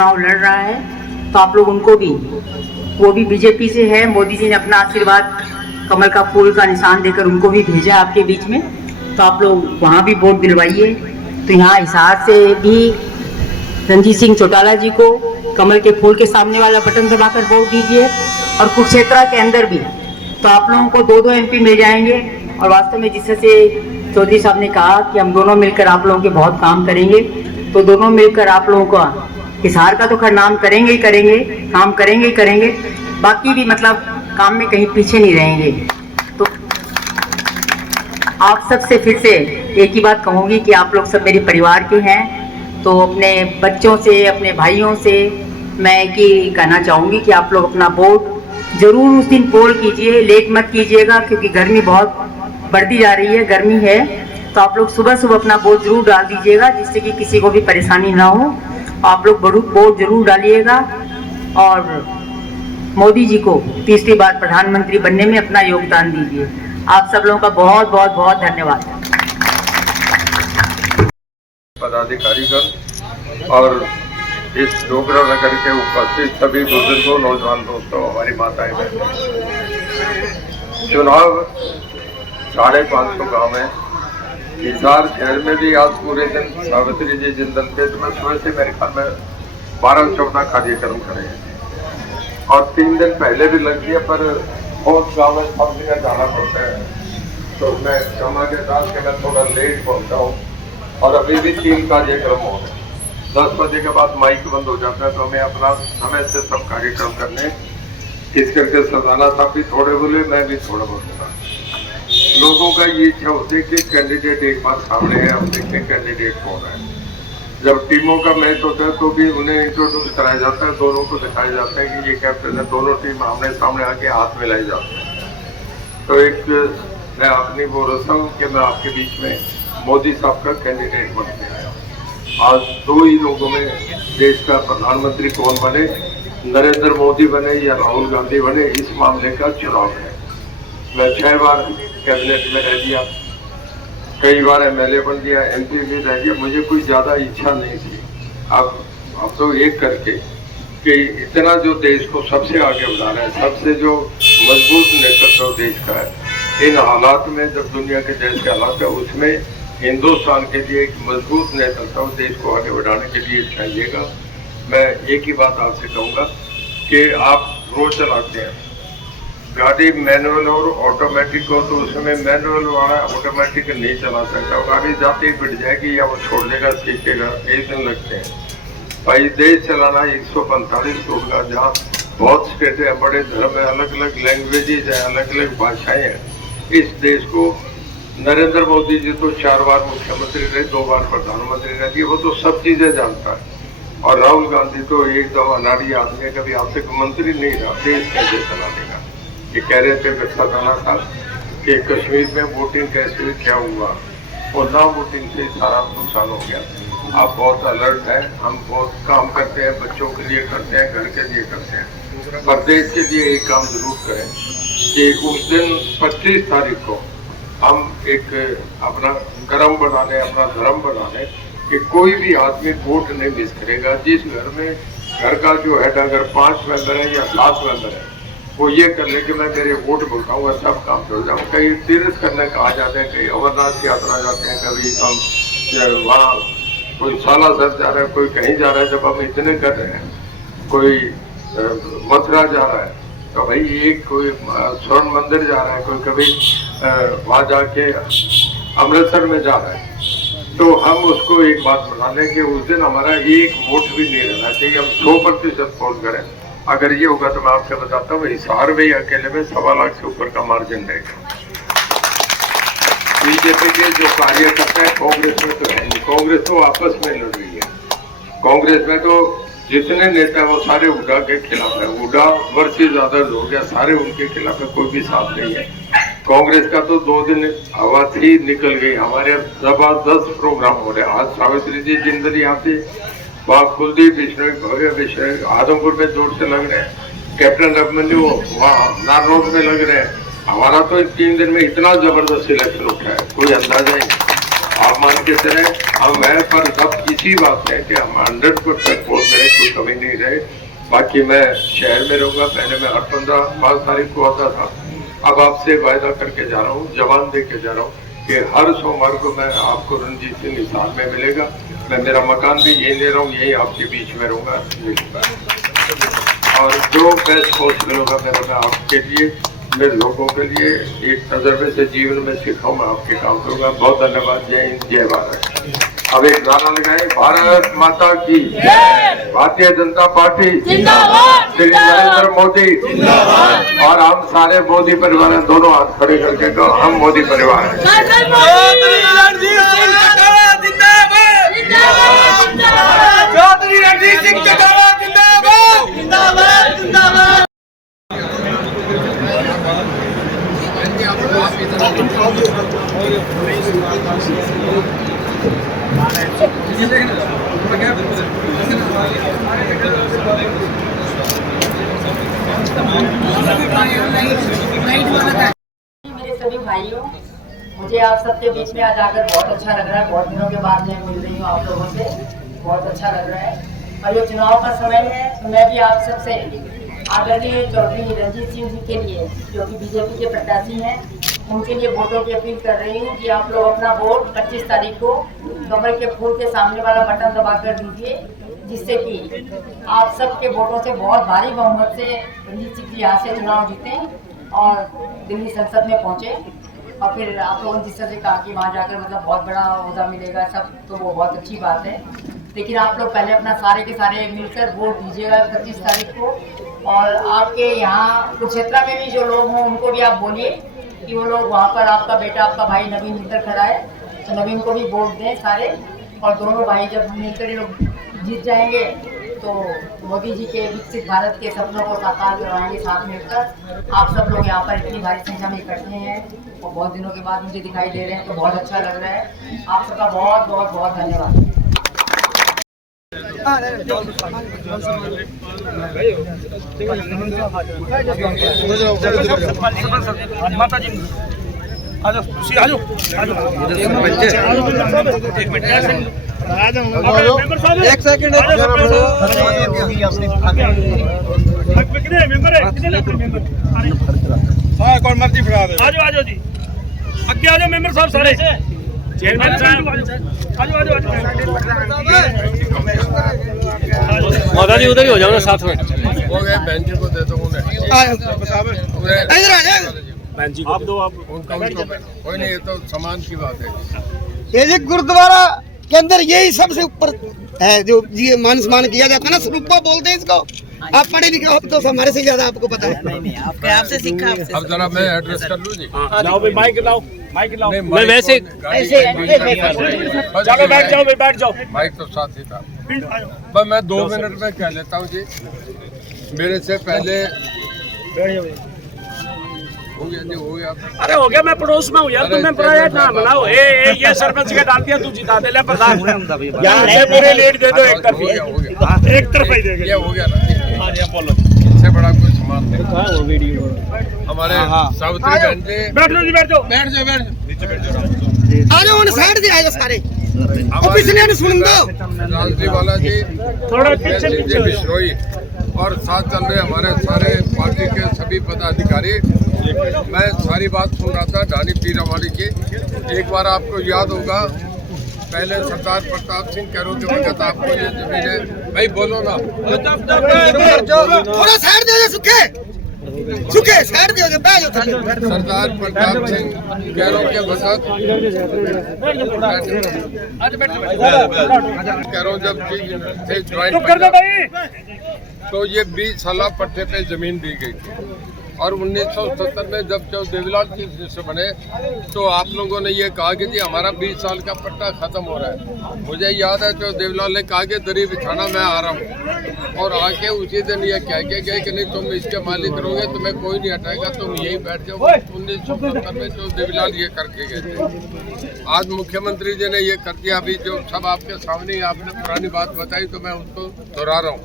चुनाव लड़ रहा है तो आप लोग उनको भी, वो भी बीजेपी से है, मोदी जी ने अपना आशीर्वाद कमल का फूल का निशान देकर उनको भी भेजा आपके बीच में, तो आप लोग वहाँ भी वोट दिलवाइए। तो यहाँ हिसार से भी रणजीत सिंह चौटाला जी को कमल के फूल के सामने वाला बटन दबाकर वोट दीजिए, और कुरुक्षेत्र के अंदर भी तो आप लोगों को 2-2 MP मिल जाएंगे। और वास्तव में जिस तरह से चौधरी साहब ने कहा कि हम दोनों मिलकर आप लोगों के बहुत काम करेंगे, तो दोनों मिलकर आप लोगों का हिसार का तो खैर नाम करेंगे ही करेंगे, काम करेंगे ही करेंगे, बाकी भी मतलब काम में कहीं पीछे नहीं रहेंगे। तो आप सबसे फिर से एक ही बात कहूँगी कि आप लोग सब मेरे परिवार के हैं, तो अपने बच्चों से, अपने भाइयों से मैं एक ही कहना चाहूँगी कि आप लोग अपना वोट जरूर उस दिन पोल कीजिए, लेट मत कीजिएगा, क्योंकि गर्मी बहुत बढ़ती जा रही है, गर्मी है। तो आप लोग सुबह सुबह अपना वोट जरूर डाल दीजिएगा, जिससे कि किसी को भी परेशानी ना हो। आप लोग वोट जरूर डालिएगा और मोदी जी को तीसरी बार प्रधानमंत्री बनने में अपना योगदान दीजिए। आप सब लोगों का बहुत बहुत बहुत धन्यवाद। पदाधिकारीगण और इस डोगरा नगर के उपस्थित सभी बुजुर्गों, नौजवान दोस्तों, हमारी माताएं बहनें, चुनाव 550 गाँव में, हिसार शहर में भी आज पूरे दिन सावित्री जी जिंदल पे में सुबह से मेरे ख्याल में 12-14 कार्यक्रम करे हैं, और 3 दिन पहले भी लग गया, पर बहुत गाँव में सब जगह जाना पड़ता है, तो मैं क्षमा के साथ कि मैं थोड़ा लेट पहुंचा हूँ। और अभी भी 3 कार्यक्रम हो गए। 10 बजे के बाद माइक बंद हो जाता है, तो हमें अपना समय से सब कार्यक्रम करने, इस करके सदाना साहब भी थोड़े बोले, मैं भी थोड़ा बोलूँगा। लोगों का ये इच्छा होती है कि कैंडिडेट एक बार सामने है, हम देखें कैंडिडेट कौन है। जब टीमों का मैच होता है तो भी उन्हें इंट्रोड्यूस कराया जाता है, दोनों को दिखाया जाता है कि ये कैप्टन है, दोनों टीम आमने सामने आके हाथ मिलाई जाती है। तो एक मैं अपनी वो रस्म कि मैं आपके बीच में मोदी साहब का कैंडिडेट बन के आया। आज 2 ही लोगों में देश का प्रधानमंत्री कौन बने, नरेंद्र मोदी बने या राहुल गांधी बने, इस मामले का चुनाव है। मैं 6 बार कैबिनेट में रह दिया, कई बार MLA बन दिया, MP भी रह गया, मुझे कोई ज़्यादा इच्छा नहीं थी। अब तो एक करके कि इतना जो देश को सबसे आगे बढ़ाना है, सबसे जो मजबूत नेतृत्व देश का है, इन हालात में जब दुनिया के देश के हालात है, उसमें हिंदुस्तान के लिए एक मजबूत नेतृत्व देश को आगे बढ़ाने के लिए चाहिएगा। मैं एक ही बात आपसे कहूँगा कि आप रोज चलाते हैं गाड़ी, मैनुअल और ऑटोमेटिक हो, तो उसमें मैनुअल वाला ऑटोमेटिक नहीं चला सकता, गाड़ी जाते ही पिट जाएगी या वो छोड़ देगा, सीखेगा, 1 दिन लगते हैं। भाई देश चलाना 145 करोड़ का, जहाँ बहुत स्टेट है, बड़े धर्म है, अलग अलग लैंग्वेजेज है, अलग अलग भाषाएं हैं, इस देश को नरेंद्र मोदी जी तो 4 बार मुख्यमंत्री रहे, 2 बार प्रधानमंत्री रहे, वो तो सब चीजें जानता है। और राहुल गांधी तो एकदम अनाड़ी आदमी है, कभी आज तक मंत्री नहीं रहा, देश कैसे चला देगा। ये कह रहे थे सदाना साहब कि कश्मीर में वोटिंग कैसे क्या हुआ, और ना वोटिंग से सारा नुकसान हो गया। आप बहुत अलर्ट हैं, हम बहुत काम करते हैं, बच्चों के लिए करते हैं, घर के लिए करते हैं, पर देश के लिए एक काम जरूर करें कि उस दिन 25 तारीख को हम एक अपना कर्म बनाने, अपना धर्म बनाने कि कोई भी आदमी वोट नहीं मिस करेगा। जिस घर में घर का जो हेड अगर 5 मेंबर है या 7 मेंबर है, वो ये कर ले कि मैं मेरे वोट बताऊंगा, सब काम चल जाऊँ। कहीं तीर्थ करने कहा जाता है, कहीं अमरनाथ यात्रा जाते हैं, कभी हम वहाँ कोई सालासर जा रहा है, कोई कहीं जा रहा है, जब हम इतने कर रहे हैं, कोई मथुरा जा रहा है, तो भाई एक कोई स्वर्ण मंदिर जा रहा है, कोई कभी वहाँ जाके अमृतसर में जा रहा है, तो हम उसको एक बात बता लें कि उस दिन हमारा एक वोट भी नहीं रहना चाहिए, हम 100% पोल करें। अगर ये होगा तो मैं आपसे बताता हूँ, हिसार में अकेले में 1.25 लाख से ऊपर का मार्जिन रहेगा। बीजेपी के जो कार्यकर्ता है, कांग्रेस में तो है नहीं, कांग्रेस तो आपस में लड़ रही है। कांग्रेस में तो जितने नेता वो सारे हुड्डा के खिलाफ है, हुड्डा वर्सेस अदर्स हो गया, सारे उनके खिलाफ है, कोई भी साथ नहीं है। कांग्रेस का तो 2 दिन हवा थी, निकल गई। हमारे जबरदस्त प्रोग्राम हो रहे हैं। आज सावित्री जी जिंदल यहाँ थे, वहाँ कुलदीप बिश्नोई, भव्य बिश्नोई आदमपुर में जोर से लग रहे हैं, कैप्टन अभिमन्यु वहाँ नार रोड में लग रहे हैं। हमारा तो 3 दिन में इतना जबरदस्त सिलेक्शन उठा है, कोई अंदाजा ही नहीं। आप मान के चले हम हैं, पर सब इसी बात है कि हम 100% वोट करें। कोई कमी नहीं रहे। बाकी मैं शहर में रहूँगा। पहले मैं हर 5 तारीख को आता था, अब आपसे वायदा करके जा रहा हूँ, जवान दे के जा रहा हूँ कि हर सोमवार को मैं आपको रणजीत सिंह निसार में मिलेगा। मैं मेरा मकान भी यही ले रहा हूँ, यही आपके बीच में रहूँगा। और जो मैं सोच लूँगा मैं आपके लिए, मेरे लोगों के लिए एक तजर्बे से जीवन में सीखा हूँ, मैं आपके काम करूँगा। बहुत धन्यवाद। जय हिंद, जय भारत। अब एक गाना लगाए, भारत माता की, भारतीय जनता पार्टी जिंदाबाद, श्री नरेंद्र मोदी जिंदाबाद, और हम सारे मोदी परिवार हैं। दोनों हाथ खड़े करके कहो, हम मोदी परिवार हैं। चौधरी रणजीत सिंह चौटाला जिंदाबाद, जिंदाबाद, जिंदाबाद। मेरे सभी भाइयों, मुझे आप सबके बीच में आज आकर बहुत अच्छा लग रहा है। बहुत दिनों के बाद मैं मिल रही हूँ आप लोगों से, बहुत अच्छा लग रहा है। और ये चुनाव का समय है, तो मैं भी आप सबसे आदरणीय चौधरी रणजीत सिंह जी के लिए, जो कि बीजेपी के प्रत्याशी हैं, उनके लिए वोटों की अपील कर रही हूँ कि आप लोग अपना वोट 25 तारीख को कमल के फूल के सामने वाला बटन दबाकर दीजिए, जिससे कि आप सबके वोटों से बहुत भारी बहुमत से रणजीत सिंह जी यहाँ से चुनाव जीतें और दिल्ली संसद में पहुँचे। और फिर आप लोगों ने जिस तरह से कहा कि वहाँ जाकर मतलब बहुत बड़ा ओहदा मिलेगा सब, तो वो बहुत अच्छी बात है। लेकिन आप लोग पहले अपना सारे के सारे मिलकर वोट दीजिएगा 25 तारीख को। और आपके यहाँ कुरुक्षेत्र में भी जो लोग हों उनको भी आप बोलिए कि वो लोग वहाँ पर आपका बेटा, आपका भाई नवीन मिलकर खड़ा है, तो नवीन को भी वोट दें सारे। और दोनों भाई जब मिलकर ये लोग जीत जाएंगे तो मोदी जी के विकसित भारत के सपनों को साकार करवाएंगे साथ मिलकर। आप सब लोग यहाँ पर इतनी भारी संख्या में इकट्ठे हैं और बहुत दिनों के बाद मुझे दिखाई दे रहे हैं, तो बहुत अच्छा लग रहा है। आप सबका बहुत बहुत बहुत धन्यवाद। माता जी एक सेकंड कौन मर्जी फड़ा दे। आजो आजो जी, अगे आजो मेंबर साहब सारे, चेयरमैन साहब आजो आजो आजो। माता जी उधर ही हो जाओ ना साथ में। हो गए, बहन जी को दे दो उन्हें। इधर आ जाओ बहन जी, आप दो, आप कोई नहीं, ये तो सम्मान की बात है। ये जी गुरुद्वारा के अंदर यही सबसे ऊपर है जो ये मान सम्मान किया जाता है ना, स्वरूपा बोलते हैं इसको। आप पढ़े लिखे हो तो हमारे से ज्यादा आपको पता है। नहीं आपसे सीखा। अब जरा मैं एड्रेस कर लूँ जी। लाओ भाई, माइक लाओ, माइक लाओ। मैं वैसे चलो बैठ जाओ, बैठ जाओ। माइक तो साथ ही था। बस मैं 2 मिनट में कह लेता हूँ जी। मेरे से पहले हो गया जी, हो गया। अरे हो गया, मैं पड़ोस में हूँ यार, तुमने पढ़ाया ना बनाओ। ये सरपंच का डाल दिया, तू जिता दे ले प्रधान। यहाँ से पूरे लीड दे दो एक तरफ, एक तरफ ही देंगे। ये हो गया ना, बोलो। इससे बड़ा कोई सम्मान नहीं। हमारे सावित्री बहन जी, बैठ जाओ जी, बैठ जाओ, बैठ जाओ, बैठ जाओ, नीचे बैठ जाओ। आ जाओ ना, साइड से आ जाओ सारे। ऑफिसर सुन दो, राजदी वाला जी, थोड़ा पीछे बिश्नोई और साथ चल रहे हमारे सारे पार्टी के सभी पदाधिकारी। मैं सारी बात सुन रहा था ढानी पीरावाली की। एक बार आपको याद होगा, पहले सरदार प्रताप सिंह कैरों के वक्त आपको ये जमीन है। भाई बोलो ना, थोड़ा साइड दे दो, सुखे सुखे साइड दे दो, बैठ जाओ। सरदार प्रताप सिंह कैरों के वक्त कैरों जब थे ज्वाइंट, तो ये 20 साल पट्टे पे जमीन दी गई थी। और 1970 में जब देवीलाल चीफ मिनिस्टर बने तो आप लोगों ने ये कहा कि जी हमारा 20 साल का पट्टा खत्म हो रहा है। मुझे याद है तो देवीलाल ने कहा कि दरी बिछाना, मैं आ रहा हूँ। और आके उसी दिन ये कह के गए कि नहीं तुम इसके मालिक रहोगे, तुम्हें कोई नहीं हटाएगा, तुम यहीं बैठ जाओ। 1970 में जो देवीलाल ये करके गए थे, आज मुख्यमंत्री जी ने ये कर दिया। अभी जो सब आपके सामने आपने पुरानी बात बताई तो मैं उसको दोहरा रहा हूँ,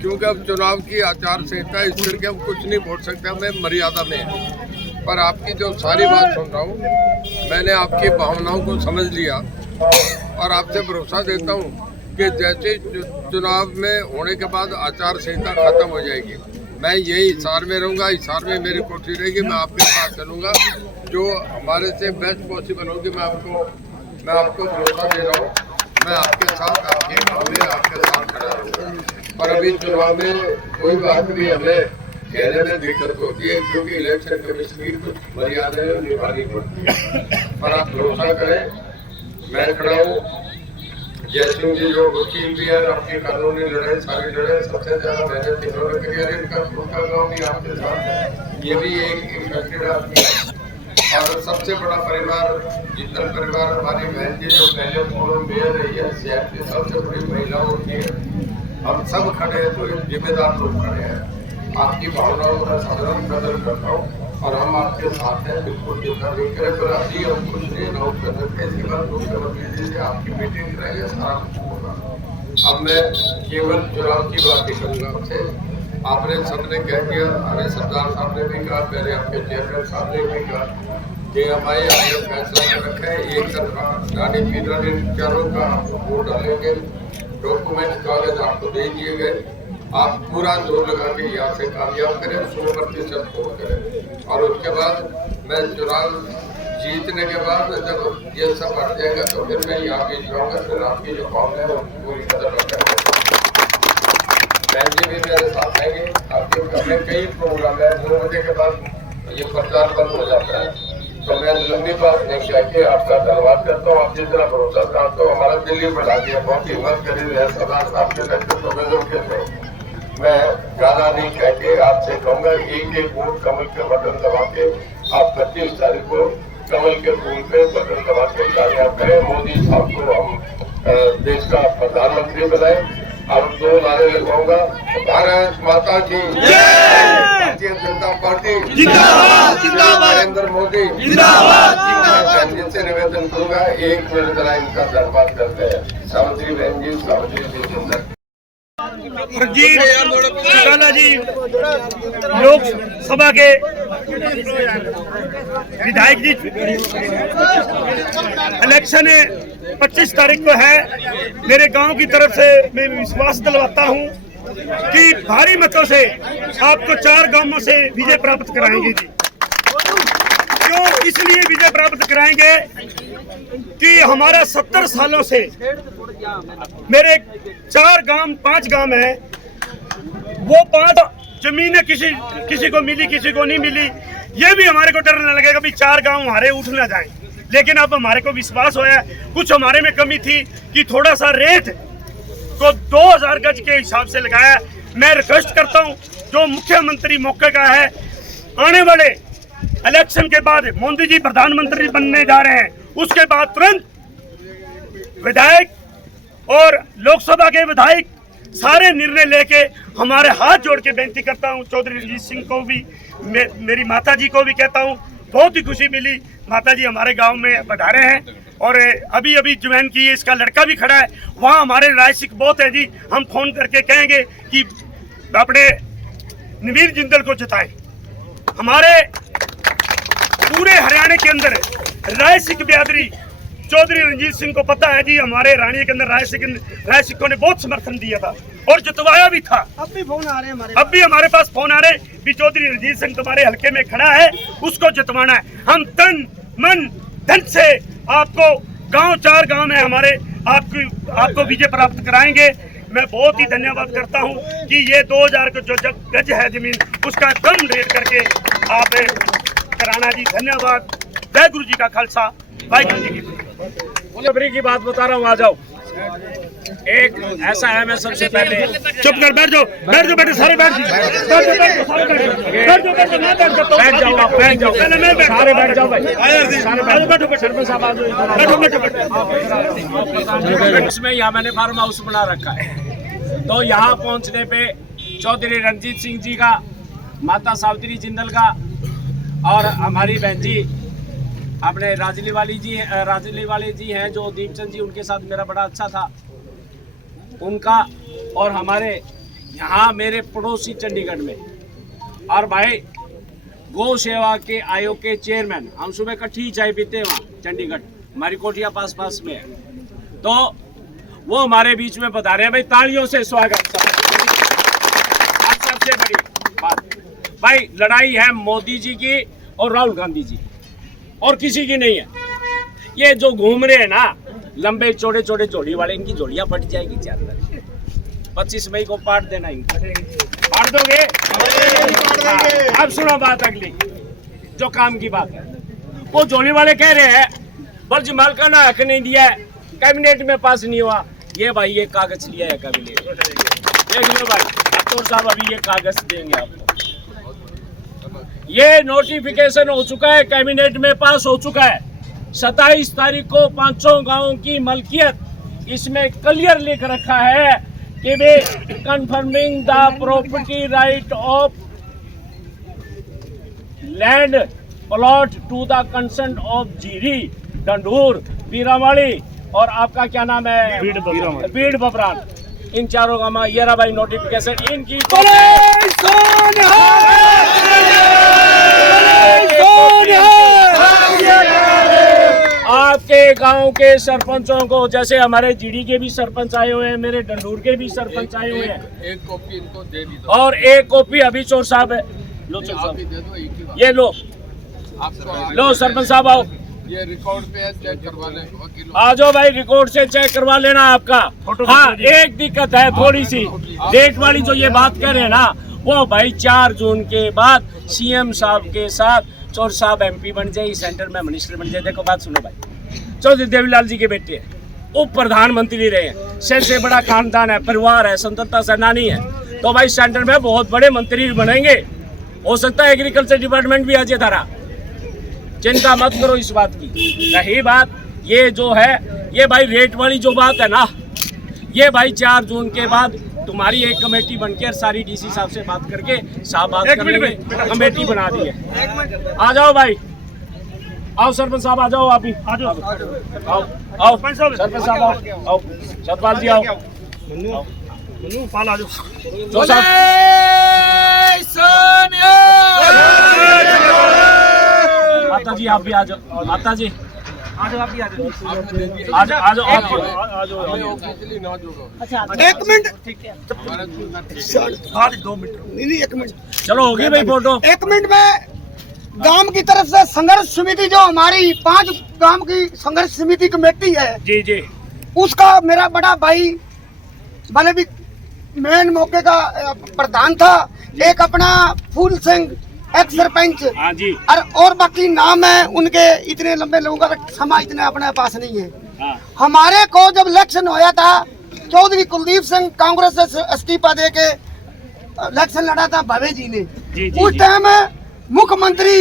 क्योंकि अब चुनाव की आचार संहिता इस करके हम कुछ नहीं बोल सकते, हमें मर्यादा में। पर आपकी जो सारी बात सुन रहा हूँ, मैंने आपकी भावनाओं को समझ लिया और आपसे भरोसा देता हूँ कि जैसे चुनाव में होने के बाद आचार संहिता खत्म हो जाएगी, मैं यही हिसार में रहूँगा, हिसार में मेरी कोठी रहेगी, मैं आपके साथ चलूँगा, जो हमारे से बेस्ट पॉसिबल होगी। मैं आपको भरोसा दे रहा हूँ, मैं आपके साथ, आपके गाँव में आपके साथ खड़ा रहूँगा। और अभी चुनाव में कोई बात भी हमें कहने में दिक्कत होती है, क्योंकि इलेक्शन कमीशन की कुछ मर्यादाएं निभानी पड़ती है। पर आप भरोसा करें, मैं खड़ा हूँ। जयसिंह जी जो वकील भी है, आपकी कानूनी लड़ाई सारी लड़ाई सबसे ज्यादा मेहनत इन्होंने करी है। इनका छोटा गाँव भी आपके साथ है, ये भी एक इन्फेक्टेड आदमी है। और सबसे बड़ा परिवार जिंदल परिवार, हमारी बहन जी जो पहले पूर्व मेयर रही है, शहर की सबसे बड़ी महिला होती है। हम सब खड़े हैं, तो जिम्मेदार लोग खड़े हैं। आपकी भावनाओं का साधारण कदर करता हूँ और हम आपके साथ हैं, बिल्कुल चिंता नहीं करें। पर अभी हम कुछ नहीं अनाउंस कर सकते, इसके बाद मुख्यमंत्री जी आपकी मीटिंग कराइए, सारा कुछ होगा। अब मैं केवल चुनाव की बात ही करूँगा आपसे। आपने सबने कह दिया, हमारे सरदार साहब ने भी कहा, पहले आपके चेयरमैन साहब ने भी कहा कि हमारे आगे फैसला रखा है, एक तरफा रानी पीरा चारों का वोट डालेंगे, डॉक्यूमेंट कागज आपको दे दिए गए। आप पूरा जोर लगा के यहाँ से कामयाब करें, 100% वोट करें। और उसके बाद मैं चुनाव जीतने के बाद जब ये सब हट जाएगा तो फिर मैं यहाँ भी जाऊँगा, फिर आपकी जो कॉल है वो पूरी कदर रखेंगे। बहन जी भी मेरे साथ आएंगे। आपके अपने कई प्रोग्राम है, 2 बजे के बाद ये प्रचार बंद हो जाता है, तो मैं लंबी बात नहीं कह के आपका धन्यवाद करता हूँ। आप जितना भरोसा करते हो, हमारा दिल्ली बढ़ा दिया, बहुत हिम्मत करी है सरदार साहब के नेतृत्व के थे। मैं ज्यादा नहीं कह के आपसे कहूँगा, एक वोट कमल के बटन दबा के आप 25 तारीख को कमल के फूल पे बटन दबा के कामयाब करें। मोदी साहब को हम देश का प्रधानमंत्री बनाए। अब 2 नारे लगाऊंगा, भारत माता की भारतीय जनता पार्टी जिंदाबाद, नरेंद्र मोदी जिंदाबाद। से निवेदन करूंगा, 1 मिनट जरा इनका धन्यवाद करते हैं। सावित्री बहन जी, सावित्री जी सुंदर रंजीत चौटाला जी लोकसभा के विधायक जी, इलेक्शन 25 तारीख को है। मेरे गांव की तरफ से मैं विश्वास दिलवाता हूं कि भारी मतों से आपको 4 गांवों से विजय प्राप्त कराएंगे जी। क्यों इसलिए विजय प्राप्त कराएंगे कि हमारा 70 सालों से मेरे 5 गांव है, वो 5 जमीनें किसी को मिली, किसी को नहीं मिली। ये भी हमारे को डर लगेगा भी 4 गांव हमारे उठ ना जाएं। लेकिन अब हमारे को विश्वास होया, कुछ हमारे में कमी थी कि थोड़ा सा रेट को 2000 गज के हिसाब से लगाया। मैं रिक्वेस्ट करता हूं, जो मुख्यमंत्री मौके का है, आने वाले इलेक्शन के बाद मोदी जी प्रधानमंत्री बनने जा रहे हैं, उसके बाद तुरंत विधायक और लोकसभा के विधायक सारे निर्णय लेके हमारे हाथ जोड़ के बेनती करता हूं। चौधरी रणजीत सिंह को भी, मेरी माता जी को भी कहता हूं, बहुत ही खुशी मिली। माता जी हमारे गांव में पधारे हैं और अभी ज्वाइन की है, इसका लड़का भी खड़ा है। वहाँ हमारे राय सिख बहुत है जी, हम फोन करके कहेंगे कि अपने नवीन जिंदल को जिताएं। हमारे पूरे हरियाणा के अंदर राय सिख बिरादरी चौधरी रणजीत सिंह को पता है जी, हमारे रानी के अंदर राय सिखों ने बहुत समर्थन दिया था और जितवाया भी था। अब भी फोन आ रहे हैं अब भी हमारे पास फोन आ रहे हैं कि चौधरी रणजीत सिंह तुम्हारे हल्के में खड़ा है, उसको जितवाना है। हम तन मन धन से आपको 4 गांव में हमारे आपको विजय प्राप्त कराएंगे। मैं बहुत ही धन्यवाद करता हूं कि ये 2000 का जो गज है जमीन, उसका कम रेट करके आप कराना जी। धन्यवाद। जय गुरु जी का खालसा, वाहिगुरु जी की बात बता रहा हूँ, आ जाओ। एक ऐसा है, मैं सबसे पहले चुप कर, बैठ जाओ बेटे, सारे बैठ जाओ, आप बैठ जाओ, सारे बैठ जाओ भाई, सारे बैठो, सरपंच साहब आ जाओ। इसमें यहाँ मैंने फार्म हाउस बना रखा है, तो यहाँ पहुँचने पे चौधरी रणजीत सिंह जी का, माता सावित्री जिंदल का और हमारी बहन जी अपने राजली वाले जी हैं जो दीपचंद जी, उनके साथ मेरा बड़ा अच्छा था, उनका और हमारे यहाँ मेरे पड़ोसी चंडीगढ़ में, और भाई गौ सेवा के आयोग के चेयरमैन, हम सुबह इकट्ठी चाय पीते हैं वहाँ चंडीगढ़, हमारी कोठिया पास में है। तो वो हमारे बीच में बता रहे हैं। भाई तालियों से स्वागत। सबसे बड़ी बात भाई, लड़ाई है मोदी जी की और राहुल गांधी जी और किसी की नहीं है। ये जो घूम रहे हैं ना लंबे चौड़े चौड़े जोड़ी वाले, इनकी जोड़ियां फट जाएगी। 25 मई को पाट देना, इनको पाट दोगे? अब सुनो बात अगली, जो काम की बात है। वो जोड़ी वाले कह रहे हैं बर्ज माल का ना हक नहीं दिया है, कैबिनेट में पास नहीं हुआ। ये भाई ये कागज लिया है कैबिनेट, देख लो भाई डॉक्टर साहब, अभी ये कागज देंगे आपको। ये नोटिफिकेशन हो चुका है, कैबिनेट में पास हो चुका है। 27 तारीख को 500 गांवों की मलकियत इसमें क्लियर लिख रखा है कि वे confirming the property right of land plot to the consent of Jiri, Dandur, Pirawadi और आपका क्या नाम है, बीड़ बबरान। इन चारों का ये रहा भाई नोटिफिकेशन इनकी। आपके गांव के सरपंचों को, जैसे हमारे जीडी के भी सरपंच आए हुए हैं, मेरे डंडूर के भी सरपंच आए हुए हैं, एक कॉपी इनको दे दी और एक कॉपी अभी चोर साहब है। लो चोर साहब, ये लो लो सरपंच साहब आओ, ये रिकॉर्ड पे है, चेक करवा लें। आ जाओ भाई, रिकॉर्ड से चेक करवा लेना आपका। हाँ एक दिक्कत है थोड़ी सी, डेट वाली जो ये बात कर रहे हैं ना, वो भाई 4 जून के बाद सीएम साहब के साथ चौर साहब एमपी बन जाए, सेंटर में मिनिस्टर बन जाए। देखो बात सुनो भाई, चौधरी देवीलाल जी के बेटे हैं, उप प्रधानमंत्री रहे हैं, सबसे बड़ा खानदान है, परिवार है, स्वतंत्रता सेनानी है, तो भाई सेंटर में बहुत बड़े मंत्री भी बनेंगे। हो सकता है एग्रीकल्चर डिपार्टमेंट भी आ जाए धारा, चिंता मत करो इस बात की। रही बात ये जो है, ये भाई रेट वाली जो बात है ना, ये भाई 4 जून के बाद तुम्हारी एक कमेटी बनकर सारी डीसी साहब से बात करके साहब बात कर लेंगे, कमेटी बना दी है। आ जाओ भाई, आओ सरपंच साहब आ जाओ, आप भी आ जाओ, आओ आओ सरपंच साहब आओ, आओ सतपाल जी आओ, पाल आ जाओ। जो साहब माता जी आप भी आ जाओ, माता जी आ जाओ, आप भी आ जाओ, आ जाओ आ जाओ आ जाओ। एक मिनट, आज 2 मिनट नहीं 1 मिनट, चलो होगी भाई फोटो। 1 मिनट में गांव की तरफ से संघर्ष समिति, जो हमारी 5 गांव की संघर्ष समिति कमेटी है, जी जी, उसका मेरा बड़ा भाई भले भी मेन मौके का प्रधान था, एक अपना फूल सिंह एक्स सरपंच, हाँ जी, और बाकी नाम है उनके, इतने लंबे लोगों का समा इतने अपने पास नहीं है। हाँ हमारे को जब इलेक्शन होया था, चौधरी कुलदीप सिंह कांग्रेस से इस्तीफा दे के इलेक्शन लड़ा था भवे जी ने, जी, जी, उस टाइम मुख्यमंत्री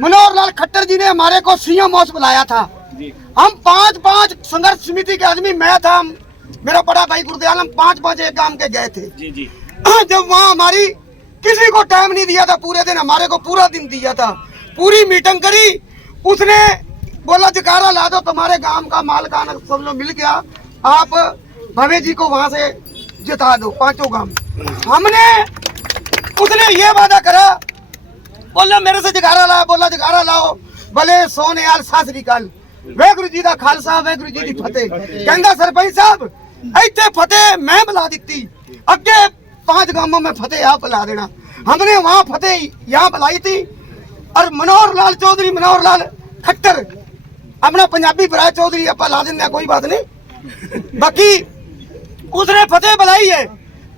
मनोहर लाल खट्टर जी ने हमारे को सीएम हाउस बुलाया था। जी, हम 5 संघर्ष समिति के आदमी, मैं था, मेरा बड़ा भाई गुरुदयाल, हम 5 एक काम के गए थे। जी जी, जब वहाँ हमारी किसी को टाइम नहीं दिया था, पूरे दिन हमारे को पूरा दिन दिया था, पूरी मीटिंग करी, उसने बोला जकारा ला दो, तुम्हारे गांव का मालकान सब लोग मिल गया, आप भवे जी को वहाँ से जिता दो 5 गांव। हमने, उसने ये वादा करा, बोला मेरे से जकारा लाओ, बोला जकारा लाओ, भले सोने यार सासरी काल, वाहेगुरु जी का खालसा वाहेगुरु जी की फतेह। कहता सरपंच साहब इतने फतेह मैं बुला दी, अगे 5 गांवों में फतेह आप बुला देना। हमने वहाँ फतेह यहाँ बुलाई थी, और मनोहर लाल चौधरी, मनोहर लाल खट्टर, अपना पंजाबी भरा चौधरी आप ला देना, कोई बात नहीं। बाकी उसने फतेह बुलाई है,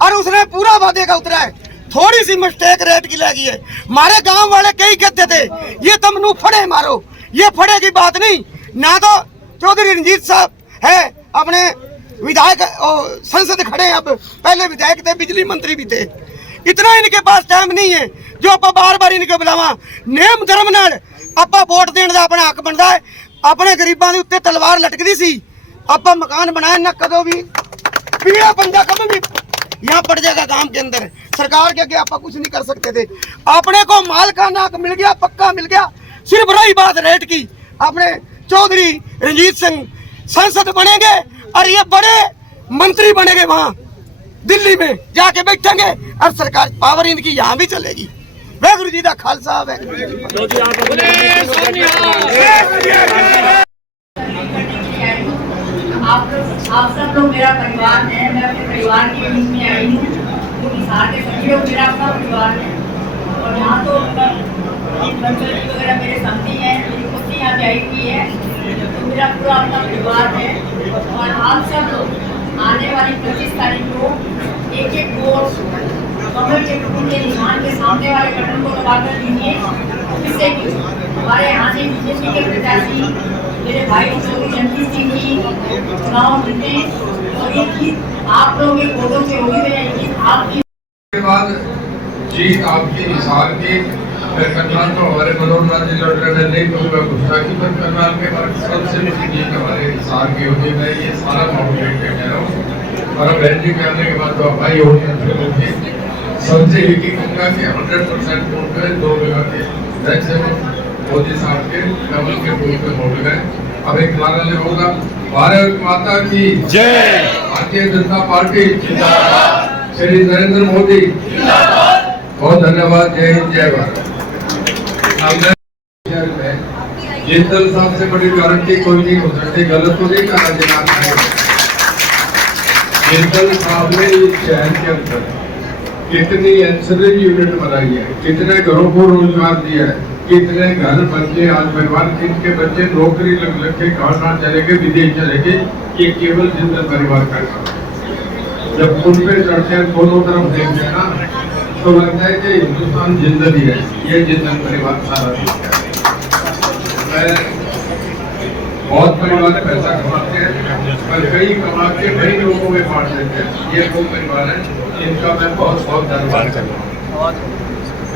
और उसने पूरा वादे का उतरा है। थोड़ी सी मिस्टेक रेट की लगी है, हमारे गांव वाले कई कहते थे ये तुम नू फड़े मारो, ये फड़े की बात नहीं ना, तो चौधरी रंजीत साहब है अपने विधायक संसद खड़े हैं, अब पहले विधायक थे, बिजली मंत्री भी थे, इतना इनके पास टाइम नहीं है जो आप बार बार इनके बुलावा। नेम धर्म नाल आप वोट देने का अपना हक बनता है। अपने गरीबों के उत्ते तलवार लटकती सी, आप मकान बनाए ना, कदों भी पीड़ा पंजा कभी भी यहाँ पड़ जाएगा गांव के अंदर, सरकार के आगे आप कुछ नहीं कर सकते थे। अपने को मालकाना हक मिल गया, पक्का मिल गया। सिर्फ रही बात रेट की, अपने चौधरी रंजीत सिंह संसद बनेंगे और ये बड़े मंत्री बनेंगे, वहाँ दिल्ली में जाके बैठेंगे, और सरकार पावर इनकी यहाँ भी चलेगी। वाहेगुरु जी का खालसा वाहेगुरु जी की फतेह। आप लोग आप सब लोग मेरा परिवार है, मैं अपने परिवार के बीच में आई हूँ, क्योंकि सारे सभी लोग मेरा अपना परिवार है। और यहाँ तो बंसल जी वगैरह मेरे साथी हैं, मेरी पुत्री यहाँ पे आई हुई है, तो मेरा पूरा अपना परिवार है। और आप सब लोग आने वाली 25 तारीख को एक एक वोट कमल के फूल के निशान के सामने वाले बटन को दबाकर दीजिए, जिससे कि हमारे यहाँ से बीजेपी के प्रत्याशी मेरे भाई चौधरी रणजीत सिंह जी चुनाव जीते। और ये जीत आप लोगों के वोटों से होगी, मेरा ये जीत आपकी के बाद जीत आपकी निसार की। मैं करनाल को हमारे मनोरमा जिला में नहीं कहूँगा गुस्ताखी, पर करनाल के बाद सबसे बड़ी जीत हमारे निसार की होगी। मैं ये सारा माउंटेन पे कह रहा हूँ, और बहन जी के आने के बाद तो भाई होगी सबसे एक ही कहूँगा कि 100% वोट गए, 2 जगह के जैसे मोदी साहब के कमल के फूल पे वोट गए। अब एक नारा ले होगा, भारत माता की जय, भारतीय जनता पार्टी जिंदाबाद, श्री नरेंद्र मोदी जिंदाबाद। बहुत धन्यवाद, जय हिंद, जय भारत। जिंदल साहब से बड़ी गारंटी कोई नहीं हो सकती, गलत तो नहीं कहा जनाब। जिंदल साहब ने इस शहर के अंदर कितनी एंसिलरी यूनिट बनाई है, कितने घरों को रोजगार दिया है, कितने घर बच्चे आज परिवार जिनके बच्चे नौकरी लग के कहाँ चले गए, विदेश चले गए, ये केवल जिंदल परिवार का काम। जब उन पे चढ़ते हैं दोनों तरफ देखते हैं ना, तो लगता है कि हिंदुस्तान जिंदल ही है, ये जिंदल परिवार सारा है। बहुत परिवार पैसा कमाते हैं, पर कई कमा के कई लोगों में बांट देते हैं। ये वो परिवार है जिनका मैं बहुत बहुत धन्यवाद करता हूँ।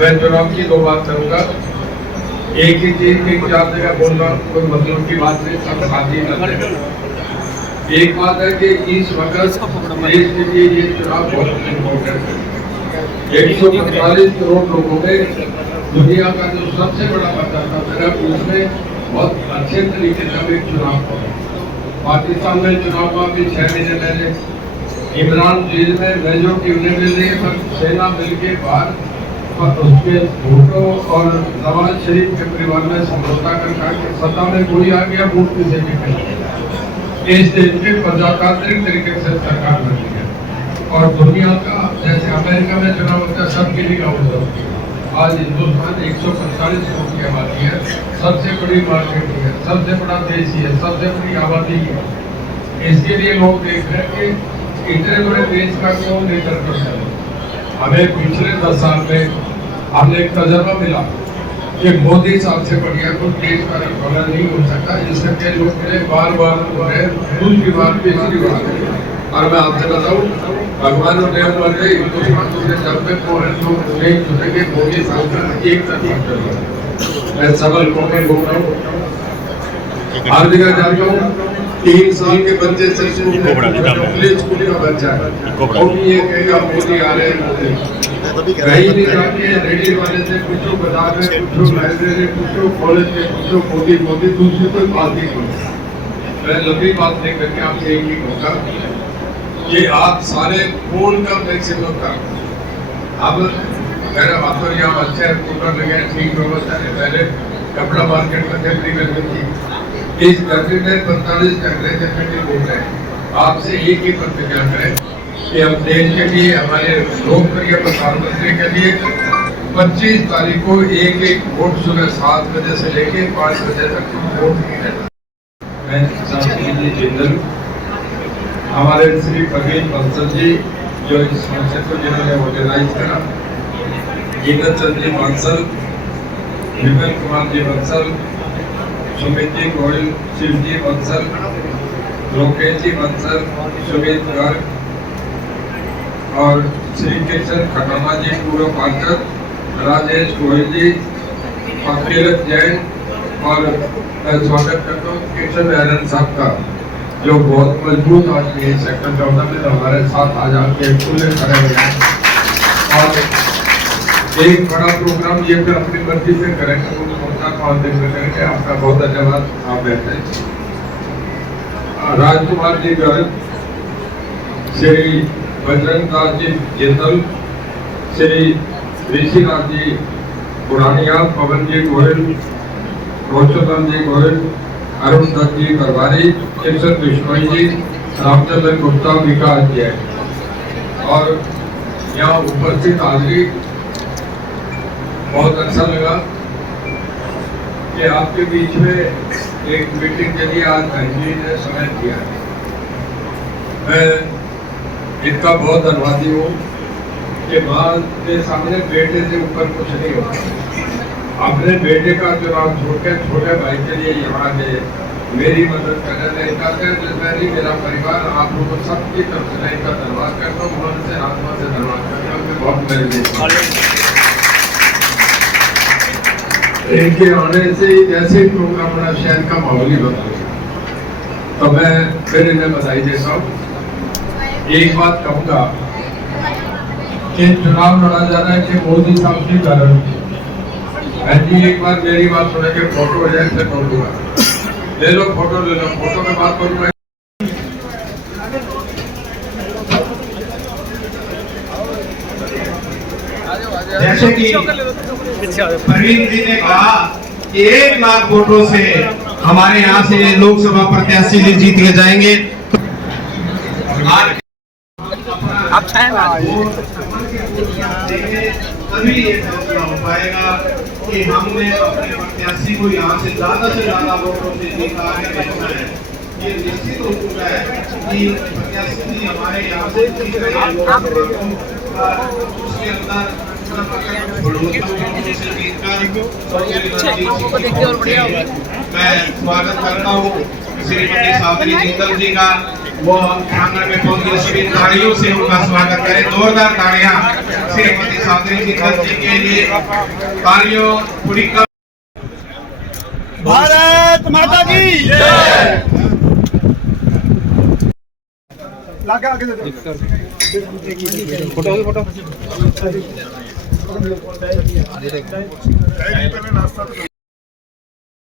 मैं चुनाव की 2 बात करूँगा, एक ही चीज की 4 जगह बोलना कोई मतलब की बात नहीं, सब साथी करते हैं। एक बात है कि इस वक्त देश के लिए ये चुनाव बहुत इम्पोर्टेंट है। 145 करोड़ लोगों में दुनिया का जो सबसे बड़ा मतदाता है, उसमें बहुत अच्छे तरीके से एक चुनाव हुआ। पाकिस्तान में चुनाव हुआ भी 6 महीने पहले, इमरान जेल में मेजोरिटी उन्हें मिल रही है, पर सेना मिल के बाद उसके भूटो और नवाज शरीफ के परिवार में समझौता कर कहा कि सत्ता में कोई आ गया वोट किसे भी करें। इस देश में प्रजातांत्रिक तरीके से सरकार बनी है, और दुनिया का जैसे अमेरिका में चुनाव होता है सबके लिए होता है। आज हिंदुस्तान 145 करोड़ की आबादी है, सबसे बड़ी मार्केट है, सबसे बड़ा देश है, सबसे बड़ी आबादी है। इसके लिए लोग देख रहे हैं कि इतने बड़े देश का कौन लीडर कर सकता। हमें पिछले 10 साल में हमें एक तजर्बा मिला कि मोदी साहब से बढ़िया कुछ देश का रखवाला नहीं हो सकता। जिसके लोग मेरे बार बार हो रहे, दूसरी बार तीसरी बार। और मैं आपसे बताऊं, भगवान ने हिंदुस्तान दूसरे जब तक नहीं जुटेंगे मोदी साहब का एक तक। मैं सबल को बोल रहा हूँ, हर जगह जाता हूँ, 3 साल के बच्चे से स्कूल का बच्चा है, वो भी ये कहेगा मोदी आ रहे हैं। कहीं भी जाके रेडी वाले से पूछो, बाजार में पूछो, लाइब्रेरी पूछो, कॉलेज में पूछो, मोदी मोदी, दूसरी कोई बात नहीं पूछो। मैं लंबी बात नहीं करके आपसे एक ही कहूँगा कि आप सारे फोन का मैक्सिमम कर। अब मेरा बात तो यहाँ अच्छे कूलर लगे, ठीक व्यवस्था है। पहले कपड़ा मार्केट में टेम्परेचर में थी, इस गर्मी में 45 टेम्परेचर में बोल रहे हैं। आपसे एक ही प्रतिज्ञा करें कि हम देश के लिए, हमारे लोकप्रिय प्रधानमंत्री के लिए 25 तारीख को एक वोट सुबह 7 बजे से लेके 5 बजे तक वोट देना। मैं जिंदल, हमारे श्री परवीन बंसल जी जो इस फंक्शन को जिन्होंने ऑर्गेनाइज करा, जीनत चंद जी बंसल, विमल कुमार जी बंसल, सुमित जी गोयल, शिव जी बंसल, लोकेश जी बंसल, सुमित गर्ग और श्री कृष्ण खटाना जी पूर्व पार्षद, राजेश गोयल जी, अखिलत जैन, और मैं स्वागत करता हूँ कृष्ण नारायण साहब का, जो बहुत मजबूत आदमी है। सेक्टर 14 में तो हमारे साथ आज आके खुले खड़े हुए हैं, और एक बड़ा प्रोग्राम ये भी अपनी मर्जी से करेंगे, उनका 5 दिन में करेंगे। आपका बहुत धन्यवाद। आप बैठे राजकुमार जी गर्ग, श्री बजरंग दास जी जिंदल, श्री ऋषिनाथ जी पुरानिया, पवन जी गोयल, रोचोदन जी गोयल, अरुण दत्त जी करवारी, कृष्ण बिश्नोई जी, रामचंद्र गुप्ता विकास जय और यहाँ उपस्थित हाजिरी बहुत अच्छा लगा कि आपके बीच में एक मीटिंग के लिए आज बहनजी ने समय दिया है। मैं इनका बहुत धन्यवादी हूँ कि माँ के सामने बेटे से ऊपर कुछ नहीं होता। अपने बेटे का चुनाव छोटे भाई के लिए यहाँ के मेरी मदद करने नहीं करते, मेरी मेरा परिवार आप लोगों सबकी तरफ से इनका धन्यवाद करता हूँ, मन से आत्मा से धन्यवाद करता हूँ। बहुत मेरे इनके आने से जैसे ही प्रोग्राम बना शहर का माहौल ही बदल गया। तो मैं फिर इन्हें बधाई देता हूँ। एक बात कहूँगा कि चुनाव लड़ा जा रहा है कि मोदी साहब की गारंटी। जी एक बार मेरी बात सुने के फोटो हो जाए फिर बोलूंगा। ले लो फोटो, ले लो फोटो में बात करूंगा। जैसे कि प्रवीण जी ने कहा कि 1 लाख वोटों से हमारे यहाँ से लोकसभा प्रत्याशी जी जीत के जाएंगे। तभी ये फैसला हो पाएगा कि हमने अपने प्रत्याशी को यहाँ से ज्यादा वोटों से जीता है। ये निश्चित हो चुका है कि प्रत्याशी जी हमारे यहाँ से जीत रहे हैं। उसके अंदर मैं स्वागत करता हूँ श्रीमती सावत्री जिंदल जी का। वो आंगन में पहुंचे सभी तालियों से उनका स्वागत करें। जोरदार तालियां श्रीमती सावत्री जिंदल जी के लिए। तालियों पूरी कर। भारत माता की जय। लाके आगे फोटो